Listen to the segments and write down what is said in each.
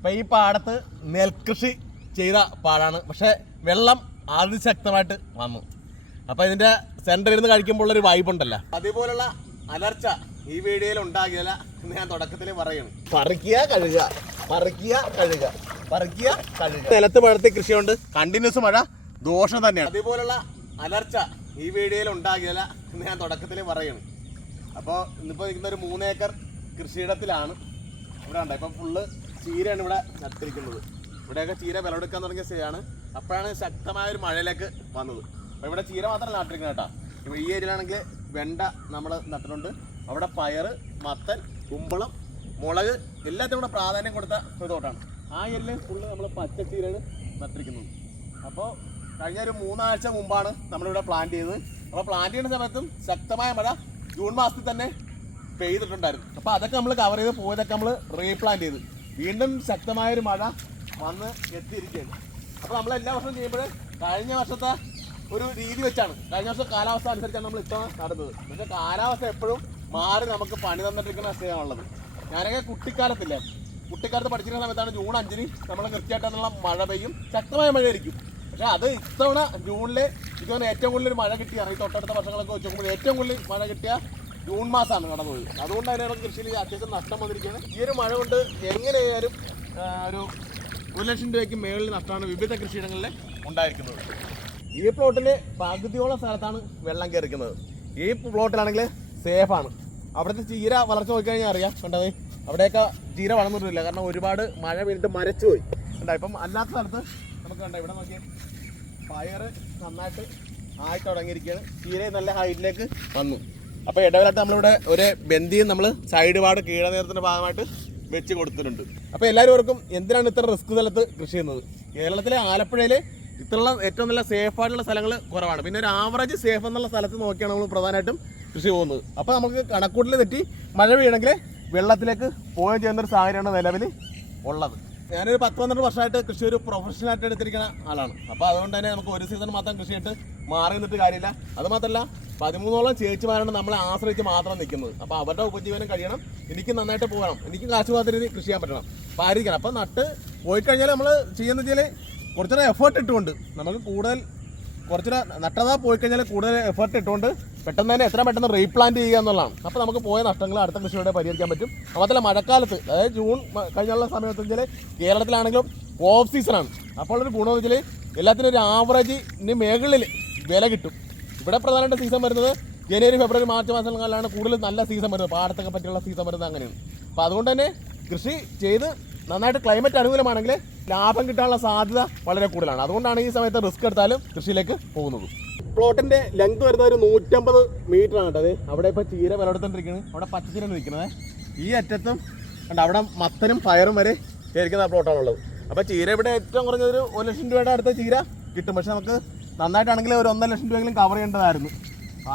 ഇപ്പം ഈ പാടത്ത് നെൽകൃഷി ചെയ്ത പാടാണ്, പക്ഷേ വെള്ളം അതിശക്തമായിട്ട് വന്നു. അപ്പോൾ ഇതിൻ്റെ സെൻറ്ററിൽ നിന്ന് കഴിക്കുമ്പോഴുള്ളൊരു വൈബ് ഉണ്ടല്ലോ, അതേപോലുള്ള അലർച്ച ഈ വീഡിയോയിൽ ഉണ്ടാകില്ല എന്ന് ഞാൻ തുടക്കത്തിൽ പറയുന്നു. പറിക്കുക കഴുകുക, പറിക്കുക കഴുകുക, പറിക്കുക കഴുകുക. നിലത്ത് പഴത്തെ കൃഷി കൊണ്ട് കണ്ടിന്യൂസ് മഴ ദോഷം തന്നെയാണ്. അതേപോലുള്ള അലർച്ച ഈ വീഡിയോയിൽ ഉണ്ടാകില്ല എന്ന് ഞാൻ തുടക്കത്തിൽ പറയുന്നു. അപ്പോൾ ഇന്നിപ്പോൾ നിൽക്കുന്ന ഒരു 3 ഏക്കർ കൃഷിയിടത്തിലാണ്. ഇവിടെ ഉണ്ട് ഇപ്പം ഫുള്ള് ചീരയാണ് ഇവിടെ നട്ടിരിക്കുന്നത്. ഇവിടെയൊക്കെ ചീര വിളവെടുക്കാൻ തുടങ്ങിയ സ്ഥിതിയാണ്. അപ്പോഴാണ് ശക്തമായൊരു മഴയിലേക്ക് വന്നത്. അപ്പോൾ ഇവിടെ ചീര മാത്രമല്ല നട്ടിരിക്കുന്നത് കേട്ടോ. ഇപ്പോൾ ഈ ഏരിയയിലാണെങ്കിൽ വെണ്ട നമ്മൾ നട്ടിട്ടുണ്ട്. അവിടെ പയർ, മത്തൻ, കുമ്പളം, മുളക് എല്ലാത്തിനും കൂടെ പ്രാധാന്യം കൊടുത്ത ഒരു തോട്ടാണ്. ആ ഏരിയയിൽ ഫുള്ള് നമ്മൾ പച്ചച്ചീരയാണ് നട്ടിരിക്കുന്നത്. അപ്പോൾ കഴിഞ്ഞ ഒരു 3 ആഴ്ച മുമ്പാണ് നമ്മളിവിടെ പ്ലാന്റ് ചെയ്തത്. അപ്പോൾ പ്ലാന്റ് ചെയ്യുന്ന സമയത്തും ശക്തമായ മഴ ജൂൺ മാസത്തിൽ തന്നെ പെയ്തിട്ടുണ്ടായിരുന്നു. അപ്പോൾ അതൊക്കെ നമ്മൾ കവർ ചെയ്ത് പോയതൊക്കെ നമ്മൾ റീപ്ലാന്റ് ചെയ്ത് വീണ്ടും ശക്തമായൊരു മഴ വന്ന് എത്തിയിരിക്കുകയാണ്. അപ്പോൾ നമ്മൾ എല്ലാ വർഷവും ചെയ്യുമ്പോൾ കഴിഞ്ഞ വർഷത്തെ ഒരു രീതി വെച്ചാണ്, കഴിഞ്ഞ വർഷം കാലാവസ്ഥ അനുസരിച്ചാണ് നമ്മൾ ഇത്തവണ നടന്നത്. പക്ഷേ കാലാവസ്ഥ എപ്പോഴും മാറി നമുക്ക് പണി തന്നിട്ടിരിക്കുന്ന അവസ്ഥയാണുള്ളത്. ഞാനൊക്കെ കുട്ടിക്കാലത്ത് പഠിച്ചിരുന്ന സമയത്താണ് ജൂൺ 5-ന് നമ്മൾ കൃത്യമായിട്ടുള്ള മഴ പെയ്യും, ശക്തമായ മഴയായിരിക്കും. പക്ഷേ അത് ഇത്തവണ ജൂണിൽ ഇതുപോലെ ഏറ്റവും കൂടുതൽ മഴ കിട്ടിയാണ്. ഈ തൊട്ടടുത്ത വർഷങ്ങളൊക്കെ വെച്ച് നോക്കുമ്പോൾ ഏറ്റവും കൂടുതൽ മഴ കിട്ടിയ ജൂൺ മാസമാണ് കടന്നുപോയത്. അതുകൊണ്ട് തന്നെ നമുക്ക് കൃഷിയിൽ അത്യാവശ്യം നഷ്ടം വന്നിരിക്കുകയാണ്. ഈ ഒരു മഴ കൊണ്ട് എങ്ങനെയായാലും ഒരു 1 ലക്ഷം രൂപയ്ക്ക് മേളിൽ നഷ്ടമാണ് വിവിധ കൃഷിയിടങ്ങളിൽ ഉണ്ടായിരിക്കുന്നത്. ഈ പ്ലോട്ടിൽ പകുതിയോളം സ്ഥലത്താണ് വെള്ളം കയറിക്കുന്നത്. ഈ പ്ലോട്ടിലാണെങ്കിൽ സേഫാണ്. അവിടുത്തെ ചീര വളർച്ച നോക്കിക്കഴിഞ്ഞാൽ അറിയാം. കണ്ടത് അവിടെയൊക്കെ ചീര വളർന്നിട്ടില്ല, കാരണം ഒരുപാട് മഴ വീണിട്ട് മരച്ചു പോയി. കണ്ടോ ഇപ്പം അല്ലാത്ത സ്ഥലത്ത് നമുക്ക് കണ്ടോ ഇവിടെ നോക്കിയാൽ പയർ നന്നായിട്ട് ആയി തുടങ്ങിയിരിക്കുകയാണ്. ചീര നല്ല ഹൈറ്റിലേക്ക് വന്നു. അപ്പോൾ ഇടവിലായിട്ട് നമ്മളിവിടെ ഒരു ബന്ധിയും നമ്മൾ സൈഡ് പാട് കീഴനീരത്തിൻ്റെ ഭാഗമായിട്ട് വെച്ച് കൊടുത്തിട്ടുണ്ട്. അപ്പോൾ എല്ലാവരും ഓർക്കും എന്തിനാണ് ഇത്ര റിസ്ക് സ്ഥലത്ത് കൃഷി ചെയ്യുന്നത്. കേരളത്തിലെ ആലപ്പുഴയിൽ ഇത്രയുള്ള ഏറ്റവും നല്ല സേഫായിട്ടുള്ള സ്ഥലങ്ങൾ കുറവാണ്. പിന്നെ ഒരു ആവറേജ് സേഫ് എന്നുള്ള സ്ഥലത്ത് നോക്കിയാണ് നമ്മൾ പ്രധാനമായിട്ടും കൃഷി പോകുന്നത്. അപ്പോൾ നമുക്ക് കണക്കൂട്ടിൽ തെറ്റി മഴ വീണെങ്കിൽ വെള്ളത്തിലേക്ക് പോവുകയും ചെയ്യുന്നൊരു സാഹചര്യമാണ് നിലവിൽ ഉള്ളത്. ഞാനൊരു 10-12 വർഷമായിട്ട് കൃഷി ഒരു പ്രൊഫഷണലായിട്ട് എടുത്തിരിക്കുന്ന ആളാണ്. അപ്പോൾ അതുകൊണ്ട് തന്നെ നമുക്ക് ഒരു സീസൺ മാത്രം കൃഷിയായിട്ട് മാറി നിന്നിട്ട് കാര്യമില്ല. അതുമാത്രമല്ല 13ഓളം ചേച്ചിമാരാണ് നമ്മളെ ആശ്രയിച്ച് മാത്രം നിൽക്കുന്നത്. അപ്പോൾ അവരുടെ ഉപജീവനം കഴിയണം, എനിക്ക് നന്നായിട്ട് പോകണം, എനിക്ക് കാശ് മാത്രം രീതി കൃഷി ചെയ്യാൻ പറ്റണം, അപ്പോൾ ആയിരിക്കണം. അപ്പോൾ നട്ട് പോയി കഴിഞ്ഞാൽ നമ്മൾ ചെയ്യുന്ന വെച്ചാൽ കുറച്ചുകൂടെ എഫേർട്ട് ഇട്ടുകൊണ്ട് നമുക്ക് കൂടുതൽ കുറച്ചുകൂടെ നട്ടതാ പോയി കഴിഞ്ഞാൽ കൂടുതൽ എഫേർട്ട് ഇട്ടുകൊണ്ട് പെട്ടെന്ന് തന്നെ എത്ര പെട്ടെന്ന് റീപ്ലാന്റ് ചെയ്യുക എന്നുള്ളതാണ്. അപ്പോൾ നമുക്ക് പോയ നഷ്ടങ്ങൾ അടുത്ത കൃഷിയോടെ പരിഹരിക്കാൻ പറ്റും. അതുപോലെ മഴക്കാലത്ത്, അതായത് ജൂൺ കഴിഞ്ഞുള്ള സമയത്ത് വെച്ചാൽ കേരളത്തിലാണെങ്കിലും ഓഫ് സീസണാണ്. അപ്പോൾ ഒരു ഗുണമെന്ന് വെച്ചാൽ എല്ലാത്തിനും ഒരു ആവറേജിന് മേഖലയിൽ വില കിട്ടും. ഇവിടെ പ്രധാനമായിട്ട് സീസൺ വരുന്നത് ജനുവരി, ഫെബ്രുവരി, മാർച്ച് മാസങ്ങളിലാണ് കൂടുതൽ നല്ല സീസൺ വരുന്നത്, പാടത്തൊക്കെ പറ്റിയുള്ള സീസൺ വരുന്നത് അങ്ങനെയാണ്. അപ്പോൾ അതുകൊണ്ട് തന്നെ കൃഷി ചെയ്ത് നന്നായിട്ട് ക്ലൈമറ്റ് അനുകൂലമാണെങ്കിൽ ലാഭം കിട്ടാനുള്ള സാധ്യത വളരെ കൂടുതലാണ്. അതുകൊണ്ടാണ് ഈ സമയത്ത് റിസ്ക് എടുത്താലും കൃഷിയിലേക്ക് പോകുന്നത്. പ്ലോട്ടിൻ്റെ ലെങ്ത് വരുന്നത് ഒരു 150 മീറ്ററാണ് കേട്ടത്. അവിടെ ഇപ്പോൾ ചീര വിളവെടുത്തോണ്ടിരിക്കുന്നത്, അവിടെ പച്ചച്ചീര നിൽക്കുന്നത്. ഈ അറ്റത്തും കണ്ട അവിടെ മത്തനും പയറും വരെ കയറിക്കുന്ന പ്ലോട്ടാണുള്ളത്. അപ്പോൾ ചീര ഇവിടെ ഏറ്റവും കുറഞ്ഞൊരു 1 ലക്ഷം രൂപയുടെ അടുത്ത ചീര കിട്ടും. പക്ഷേ നമുക്ക് നന്നായിട്ടാണെങ്കിൽ ഒരു 1.5 ലക്ഷം രൂപയെങ്കിലും കവർ ചെയ്യേണ്ടതായിരുന്നു.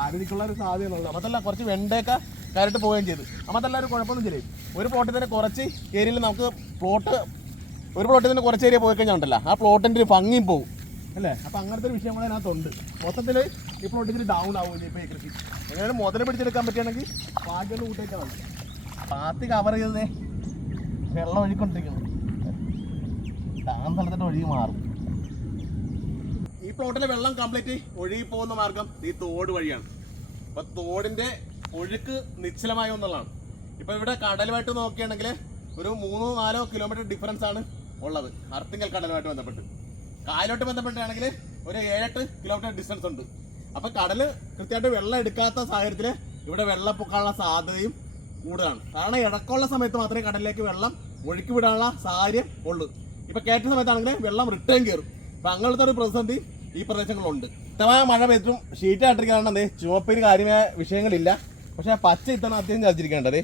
ആര്യതിക്കുള്ള ഒരു സാധ്യതയുള്ളത്. അതല്ല കുറച്ച് വെണ്ടയൊക്കെ കയറിട്ട് പോവുകയും ചെയ്തു. അതല്ല ഒരു കുഴപ്പമൊന്നും ചെയ്യും. ഒരു പ്ലോട്ടിൽ തന്നെ കുറച്ച് ഏരിയയിൽ നമുക്ക് ഒരു പ്ലോട്ടിൽ തന്നെ കുറച്ച് ഏരിയ പോയി കഴിഞ്ഞാൽ ഉണ്ടല്ലോ, ആ പ്ലോട്ടിൻ്റെ ഒരു ഭംഗിയും പോകും അല്ലേ. അപ്പോൾ അങ്ങനത്തെ ഒരു വിഷയം കൂടെ അതിനകത്തുണ്ട്. മൊത്തത്തിൽ ഈ പ്ലോട്ടിൽ ഡൗൺ ആവുകയും ഇപ്പോൾ ഈ കൃഷി എങ്ങനെയാണ് മുതൽ പിടിച്ചെടുക്കാൻ പറ്റുകയാണെങ്കിൽ ഭാഗ്യം കൂട്ടേക്കണം. പാത്തി കവർ ചെയ്തതേ വെള്ളം ഒഴുകിക്കൊണ്ടിരിക്കണം, താൻ സ്ഥലത്തിൻ്റെ ഒഴുകി മാറും. ഈ പ്ലോട്ടിലെ വെള്ളം കംപ്ലീറ്റ് ഒഴുകി പോകുന്ന മാർഗം ഈ തോട് വഴിയാണ്. അപ്പോൾ തോടിൻ്റെ ഒഴുക്ക് നിശ്ചലമായ ഒന്നുള്ളതാണ്. ഇപ്പോൾ ഇവിടെ കടലുമായിട്ട് നോക്കുകയാണെങ്കിൽ ഒരു 3-4 കിലോമീറ്റർ ഡിഫറൻസ് ആണ് ഉള്ളത്. അർത്തിങ്കൽ കടലുമായിട്ട് ബന്ധപ്പെട്ട് കായലോട്ട് ബന്ധപ്പെട്ടാണെങ്കിൽ ഒരു 7-8 കിലോമീറ്റർ ഡിസ്റ്റൻസ് ഉണ്ട്. അപ്പോൾ കടൽ കൃത്യമായിട്ട് വെള്ളം എടുക്കാത്ത സാഹചര്യത്തിൽ ഇവിടെ വെള്ളപ്പൊക്കാനുള്ള സാധ്യതയും കൂടുതലാണ്. കാരണം ഇടക്കമുള്ള സമയത്ത് മാത്രമേ കടലിലേക്ക് വെള്ളം ഒഴുക്കി വിടാനുള്ള സാഹചര്യം ഉള്ളൂ. ഇപ്പോൾ കയറ്റ സമയത്താണെങ്കിൽ വെള്ളം റിട്ടേൺ കയറും. അപ്പോൾ അങ്ങനത്തെ ഒരു പ്രതിസന്ധി ഈ പ്രദേശങ്ങളുണ്ട്. ശക്തമായ മഴ പെയ്തും ഷീറ്റായിട്ടിരിക്കുകയാണെന്നേ ചുവപ്പിന് കാര്യമായ വിഷയങ്ങളില്ല. പക്ഷേ ആ പച്ച ഇത്തവണ അത്യാവശ്യം ചതിച്ചിരിക്കേണ്ടത്.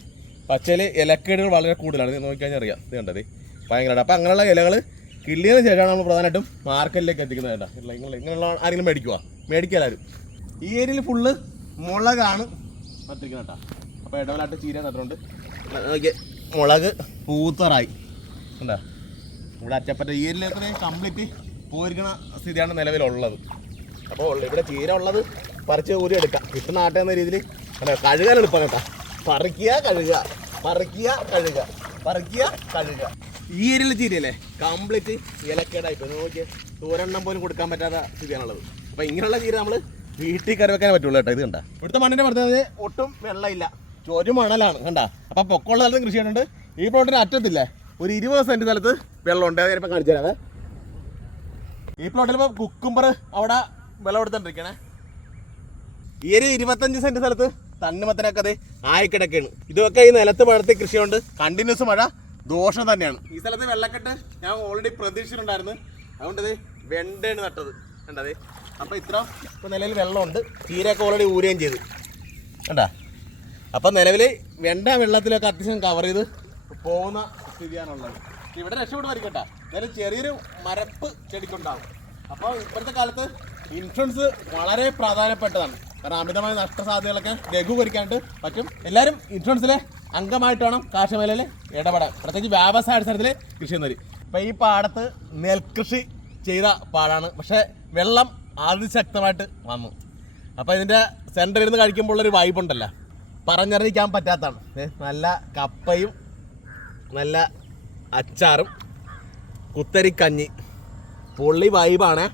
പച്ചയിൽ ഇലക്കേടുകൾ വളരെ കൂടുതലാണ്. നോക്കിക്കഴിഞ്ഞാൽ അറിയാം, ഇത് കണ്ടത് ഭയങ്കരമായിട്ട്. അപ്പോൾ അങ്ങനെയുള്ള ഇലകൾ കിള്ളിയതിന് ശേഷമാണ് നമ്മൾ പ്രധാനമായിട്ടും മാർക്കറ്റിലേക്ക് എത്തിക്കുന്നത് കേട്ടോ. ഇങ്ങനെയുള്ള ആരെങ്കിലും മേടിക്കാരും. ഈ ഏരിയയിൽ ഫുള്ള് മുളകാണ് നട്ടിരിക്കുന്നത് കേട്ടോ. അപ്പോൾ ഇടവലായിട്ട് ചീര നട്ടിട്ടുണ്ട്. മുളക് പൂത്തറായി എന്താ ഇവിടെ അറ്റപ്പറ്റ ഈ ഏരിയയിലേക്ക് കംപ്ലീറ്റ് പോയിരിക്കുന്ന സ്ഥിതിയാണ് നിലവിലുള്ളത്. അപ്പോൾ ഇവിടെ ചീര ഉള്ളത് പറിച്ച് ഊരി എടുക്കാം, കിട്ടുന്ന ആട്ടെ എന്ന രീതിയിൽ കഴുകാൻ എളുപ്പം കേട്ടോ. പറിക്കുക കഴുകുക, പറിക്കുക കഴുകുക, പറിക്കുക കഴുകുക. ഈ ഏരിയയിലെ ചീരയല്ലേ കംപ്ലീറ്റ് ഇലക്കേടായിപ്പോ നോക്കിയാൽ ഒരെണ്ണം പോലും കൊടുക്കാൻ പറ്റാത്ത സ്ഥിതിയാണുള്ളത്. അപ്പോൾ ഇങ്ങനെയുള്ള ചീര നമ്മൾ വീട്ടിൽ കറി വെക്കാൻ പറ്റുള്ളൂ കേട്ടോ. ഇത് കണ്ട ഇവിടുത്തെ മണ്ണിൻ്റെ പറഞ്ഞത് ഒട്ടും വെള്ളമില്ല, ചോരും മണലാണ് കണ്ട. അപ്പോൾ പൊക്കമുള്ള സ്ഥലത്ത് കൃഷി ചെയ്യുന്നുണ്ട്. ഈ പ്ലോട്ടിന് അറ്റത്തില്ലേ ഒരു 20 സെൻറ്റ് സ്ഥലത്ത് വെള്ളമുണ്ട്. അതിനിപ്പോൾ കാണിച്ചു തരാവേ. ഈ പ്ലോട്ടിൽ ഇപ്പോൾ കുക്കുംബർ അവിടെ വിളവെടുത്തോണ്ടിരിക്കണേ. ഈ ഒരു 25 സെൻറ്റ് സ്ഥലത്ത് തണ്ണിമത്തനൊക്കെ അത് ആയിക്കിടക്കാണ്. ഇതൊക്കെ ഈ നിലത്ത് വളർത്തി കൃഷി കൊണ്ട് കണ്ടിന്യൂസ് മഴ ദോഷം തന്നെയാണ്. ഈ സ്ഥലത്ത് വെള്ളക്കെട്ട് ഞാൻ ഓൾറെഡി പ്രതീക്ഷിച്ചിട്ടുണ്ടായിരുന്നു. അതുകൊണ്ട് ഇത് വെണ്ടയാണ് നട്ടത് കണ്ടത്. അപ്പോൾ ഇത്ര ഇപ്പോൾ നിലവിൽ വെള്ളമുണ്ട്. ചീരയൊക്കെ ഓൾറെഡി ഊരുകയും ചെയ്ത് കണ്ടാ. അപ്പം നിലവിൽ വെണ്ട വെള്ളത്തിലൊക്കെ അത്യാവശ്യം കവർ ചെയ്ത് പോകുന്ന സ്ഥിതിയാണുള്ളത്. ഇവിടെ രക്ഷപ്പെടുമായിരിക്കട്ടെ. എന്നാലും ചെറിയൊരു മരപ്പ് ചെടിക്കുണ്ടാകും. അപ്പോൾ ഇപ്പോഴത്തെ കാലത്ത് ഇൻഷുറൻസ് വളരെ പ്രധാനപ്പെട്ടതാണ്. കാരണം അമിതമായ നഷ്ടസാധ്യതകളൊക്കെ ലഘൂകരിക്കാനായിട്ട് പറ്റും. എല്ലാവരും ഇൻഷുറൻസിലെ അംഗമായിട്ട് വേണം കാർഷിക മേഖലയിൽ ഇടപെടാൻ, പ്രത്യേകിച്ച് വ്യാവസായ അടിസ്ഥാനത്തിൽ കൃഷി ചെയ്യുന്നവർ. ഇപ്പം ഈ പാടത്ത് നെൽകൃഷി ചെയ്ത പാടാണ്, പക്ഷേ വെള്ളം അതിശക്തമായിട്ട് വന്നു. അപ്പോൾ ഇതിൻ്റെ സെൻറ്ററിൽ നിന്ന് കഴിക്കുമ്പോൾ ഉള്ളൊരു വൈബുണ്ടല്ലോ, പറഞ്ഞറിയിക്കാൻ പറ്റാത്തതാണ്. നല്ല കപ്പയും നല്ല അച്ചാറും കുത്തരിക്കഞ്ഞി പൊള്ളി വൈബാണ്.